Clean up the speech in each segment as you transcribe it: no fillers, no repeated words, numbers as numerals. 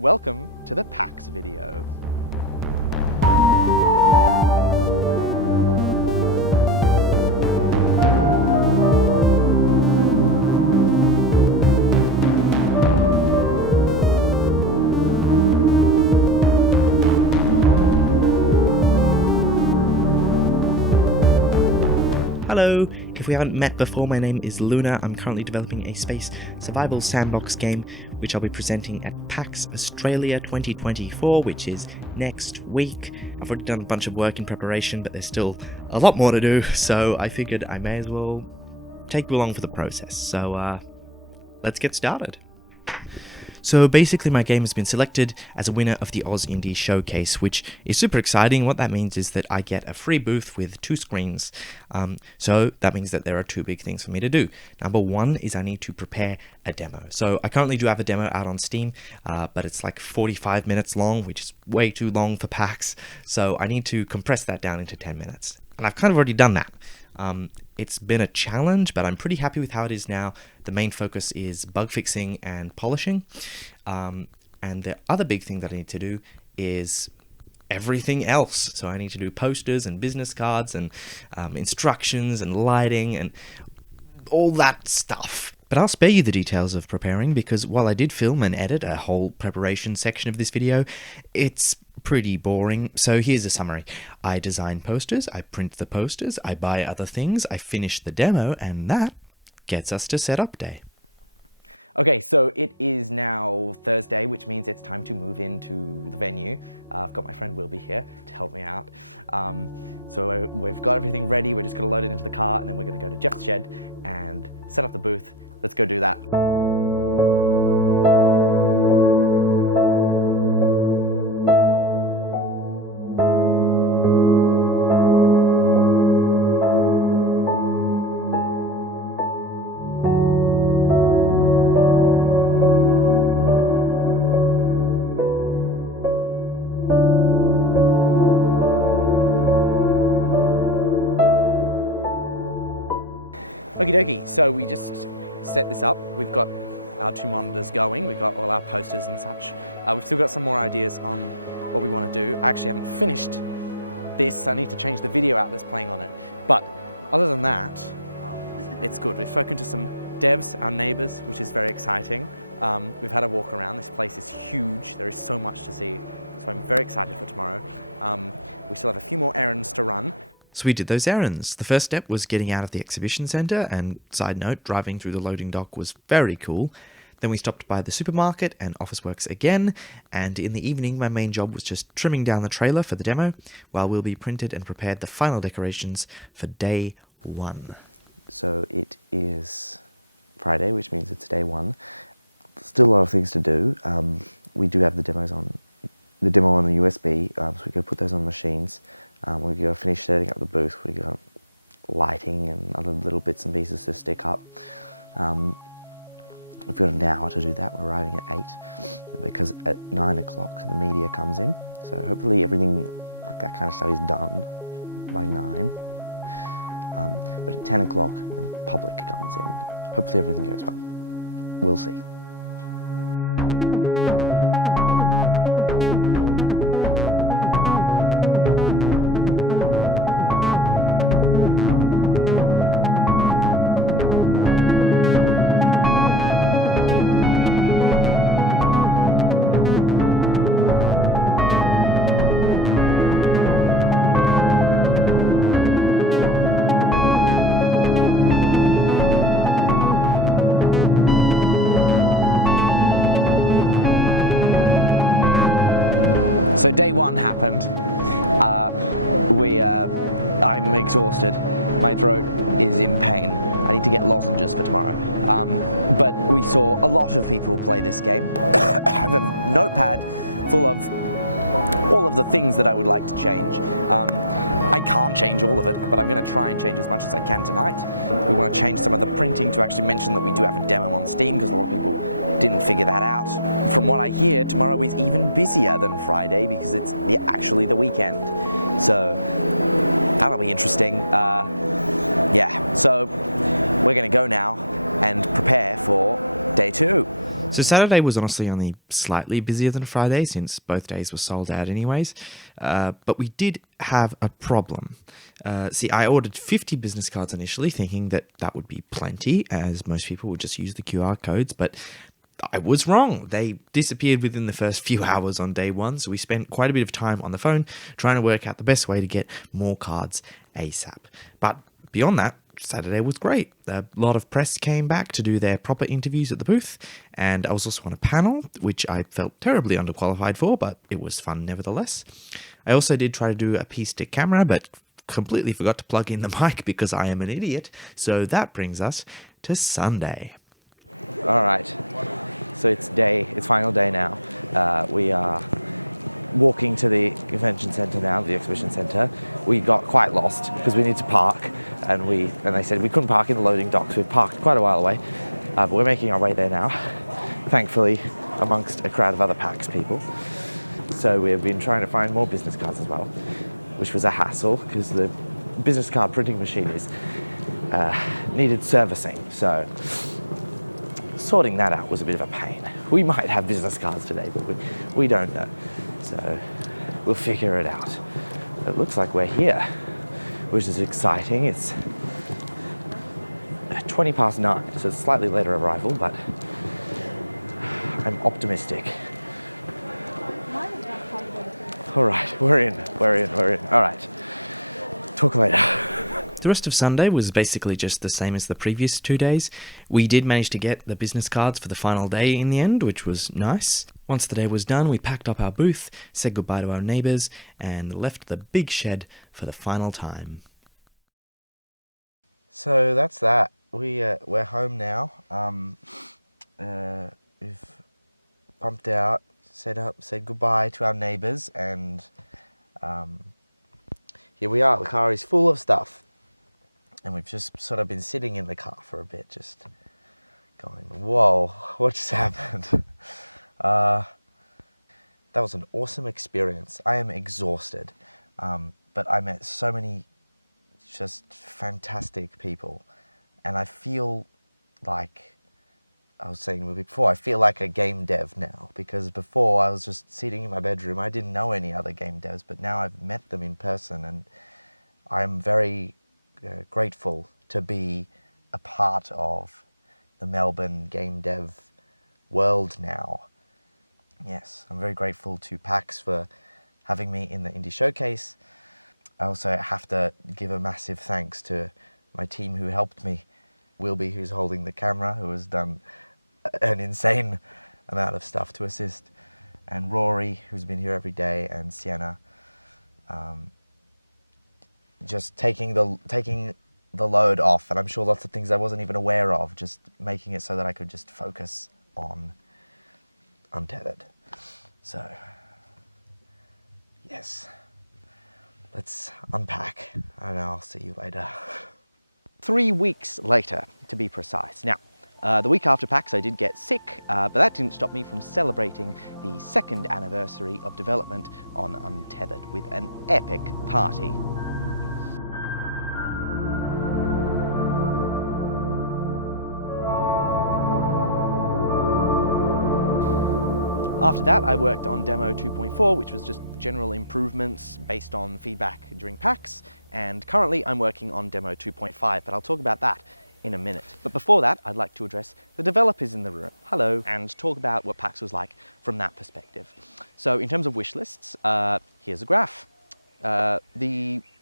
Welcome to the PAX video. Hello! If we haven't met before, my name is Luna. I'm currently developing a space survival sandbox game which I'll be presenting at PAX Australia 2024, which is next week. I've already done a bunch of work in preparation, but there's still a lot more to do, so I figured I may as well take you along for the process. So let's get started. So basically my game has been selected as a winner of the Oz Indie Showcase, which is super exciting. What that means is that I get a free booth with 2 screens. So that means that there are 2 big things for me to do. Number 1 is I need to prepare a demo. So I currently do have a demo out on Steam, but it's like 45 minutes long, which is way too long for PAX. So I need to compress that down into 10 minutes. And I've kind of already done that. It's been a challenge, but I'm pretty happy with how it is now. The main focus is bug fixing and polishing. And the other big thing that I need to do is everything else. So I need to do posters and business cards and instructions and lighting and all that stuff. But I'll spare you the details of preparing, because while I did film and edit a whole preparation section of this video, it's pretty boring. So here's a summary. I design posters, I print the posters, I buy other things, I finish the demo, and that gets us to setup day. Okay, so it is now Thursday, which means it's time to move into the venue. I've got my friend Wilby here to help me out. So we've got everything ready. We're just going to load it into the car, and then we're going to go to Jeff's shed and set up the booth. Let's go do that. Okie dokie, so we just set this up. We've got our 2 monitors going, we've got all our posters and such. We've still got some more ideas on what we want to do. I actually haven't finished this. I need to change the video out that's playing on it. But other than that, it's good. We've spoken to some devs, our neighbors, which is very exciting. We've had a walk around. This place is huge. There is so much to see. So I'm very excited for tomorrow. We still have a few more errands to run. So we did those errands. The first step was getting out of the exhibition centre, and side note, driving through the loading dock was very cool. Then we stopped by the supermarket and Officeworks again, and in the evening my main job was just trimming down the trailer for the demo, while Wilby printed and prepared the final decorations for day 1. So it is Friday, which means it's day 1. Still a lot of things to do. We do have the demo on the USB, so we go put those on machines. We've got to finish setting up the booth. We've got lighting and other little bits and pieces to stick up. We've got an hour to do that. We're arriving at 8, because at 9 o'clock the media comes in. So hopefully everything like that kind of stuff is done by 9. But at 10 o'clock the public comes in. Hopefully everything goes well. We'll see. So day 1 happened. I'm exhausted. My throat is in pain. I need to get lozenges for tomorrow. But we saw a lot of people play this game. I have a notepad full of all of the things that I would like to change. I can't change all of it, but I'm going to try and change as much as I can tonight. We want to change some of the printing to actually mention that we do have a demo on Steam, because a lot of people didn't figure that out. From what I hear, tomorrow is even busier than Friday because it's actually the weekend. So that'll be interesting. Yeah, so we're going to go now and prepare for day 2. So Saturday was honestly only slightly busier than Friday since both days were sold out anyways, but we did have a problem. See, I ordered 50 business cards initially thinking that that would be plenty as most people would just use the QR codes, but I was wrong. They disappeared within the first few hours on day one, so we spent quite a bit of time on the phone trying to work out the best way to get more cards ASAP. But beyond that, Saturday was great. A lot of press came back to do their proper interviews at the booth, and I was also on a panel, which I felt terribly underqualified for, but it was fun nevertheless. I also did try to do a piece to camera, but completely forgot to plug in the mic because I am an idiot, so that brings us to Sunday. All right, so it's final day now. We are walking to the convention centre now, the exhibition centre. We got quite lost because we need to park, and they said we couldn't park in the loading docks. We've parked quite a while away, but we're making our way there now, thankfully amongst a crowd of other PAX people. So we've been trying to find more business cards as well, which was a hassle because the business card printing machine needed servicing, so sorting that out was a bit of a pain. We might have business cards today, but we don't know. So we'll figure it out. It looks like we're here, which is exciting. It's 20 past 9, so it's a slightly later arrival, but I'm optimistic. All right, we're in. All right, talk later. The rest of Sunday was basically just the same as the previous 2 days. We did manage to get the business cards for the final day in the end, which was nice. Once the day was done, we packed up our booth, said goodbye to our neighbours, and left the big shed for the final time. So that's that. We're home now. We've pumped out, said goodbye to our neighbours, and here we are. The car is full of stuff. And we've just sort of been sitting in the car for a bit, just going, whoa, what just happened? That was an awesome experience. I am exhausted, but I met so many just fantastic people. And I feel like, I was saying before, I feel like a game dev now, because before I was just sitting in my bedroom. I didn't know any other game devs, but now I've met them in person, and I'm very grateful to be a part of the Melbourne game dev world now. Yes, I'm very grateful to PAX for having me in the Indie Showcase. I also have to give a massive thanks to my team who helped me. Wilby, who's holding the camera, who has done an insane amount of stuff to assist, and Rory, who's been here every day, and Sienna. Just taking the load off, and I'm sure lots of things I wasn't even aware of, just making it so that I could just focus on Untethered. So, yes, let's unpack, and I'll see you later. 3 weeks later, to be precise. Now, the week after PAX I did get sick, but that didn't stop me from celebrating the 2nd anniversary of development on Untethered with an epic party. After that, I worked on Demo 2.4, which was just general improvements based on feedback during PAX, and currently I'm working on Demo 2.5, but I'll talk about that in a minute. But before that, I'd like to address the developers in the room. Hello. And talk about what PAX was like from that perspective. So in terms of wish lists, here's a graph. I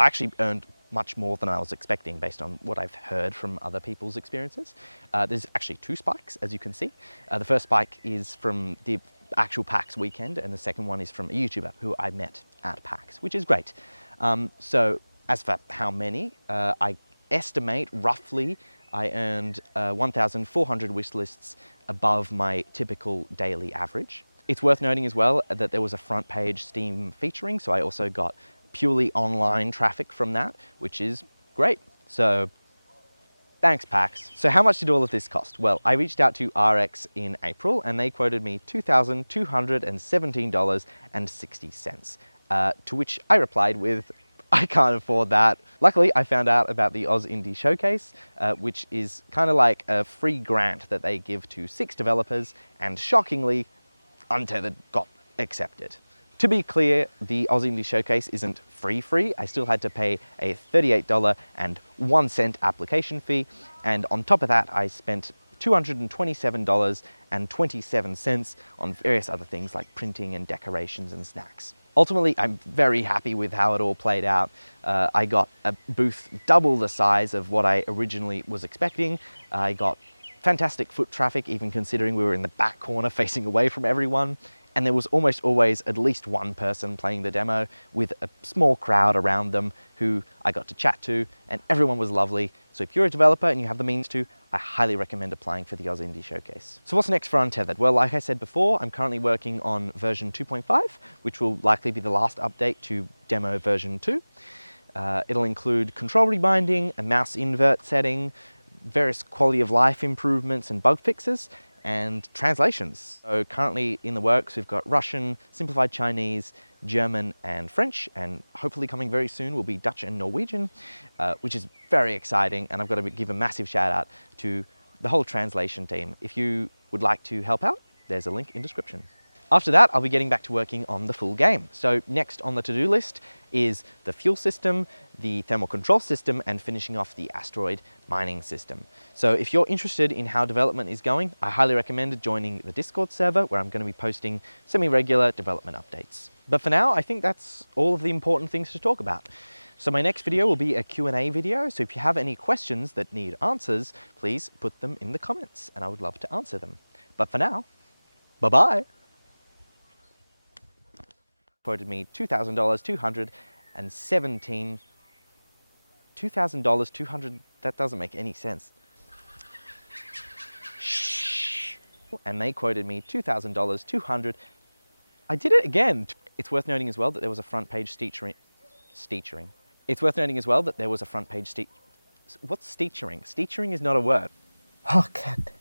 actually earned much more than I was expecting based on what I've heard from other people's experiences. There's actually 2 spikes, as you can see. The first spike is from the actual PAX weekend, and the second one is from a YouTuber who I met at PAX, which is great. So as for how many, I estimate roughly I earned 1,400 wish lists above my typical daily average. It's worth noting as well that there was a front page Steam featuring, so I also got purely online traffic from that, which is great. So thanks, PAX. So how much did all of this cost? Well, I reached out to RX in April, and they quoted me $2,217.60, to which I replied with, I can't afford that. Luckily, I found out about the Oz Indie Showcase, which is kind of like a free grant that they give to 6 developers, and shockingly, Untethered got accepted. To be clear, the Oz Indie Showcase isn't free. I still had to pay a $38.01 application fee, and on top of that, I spent $227.27 on various other things like printing and decorations and snacks. Ultimately, I'm very happy with how it all played out. I got a booth double the size of what I originally was expecting. I got fantastic foot traffic, even considering we were in the back corner facing away from everyone. And there was almost always at least one person playing the demo with a small crowd around them who I got to chat to, and everyone was lovely. So if you're a developer and you have the means to, I highly recommend applying for the Oz Indie Showcase. So what's next for Untethered? Well, like I said before, I'm currently working on version 2.5, which will likely be the last update to demo version 2. It'll include control rebinding, a mouse invert setting, various quality of life improvements and bug fixes, and translations. So currently in the works, we've got Russian, simplified Chinese, German and French, and hopefully coming very soon will be Dutch and Norwegian, which is very exciting. And I've got to give a massive shout out to the whole translation team. If you would like to help out, there's a link in description. After that, I'll be getting back to working on the full game. So next on the to-do list is the fuel system, the thermal control system, and finishing off the asteroid mining system. So if you're interested in how development is going, I highly recommend joining the Discord server, where I'm going to be posting semi-regular development updates. But for now, I think that's all of the important things to talk about. So my next video will be a Q&A video, so if you have any questions that need answers, please put them in the comments, and I would love to answer them. But for now, bye-bye! Quoted me $2,000, $217, $2,000, 200, that doesn't make any sense. Shh. And they quoted me $2,000, 200, I did it again. It's worth noting as well that there was a front page steechering. It's worth noting as well that there was a front page what's steechering? Steechering is not a word. Oh, God.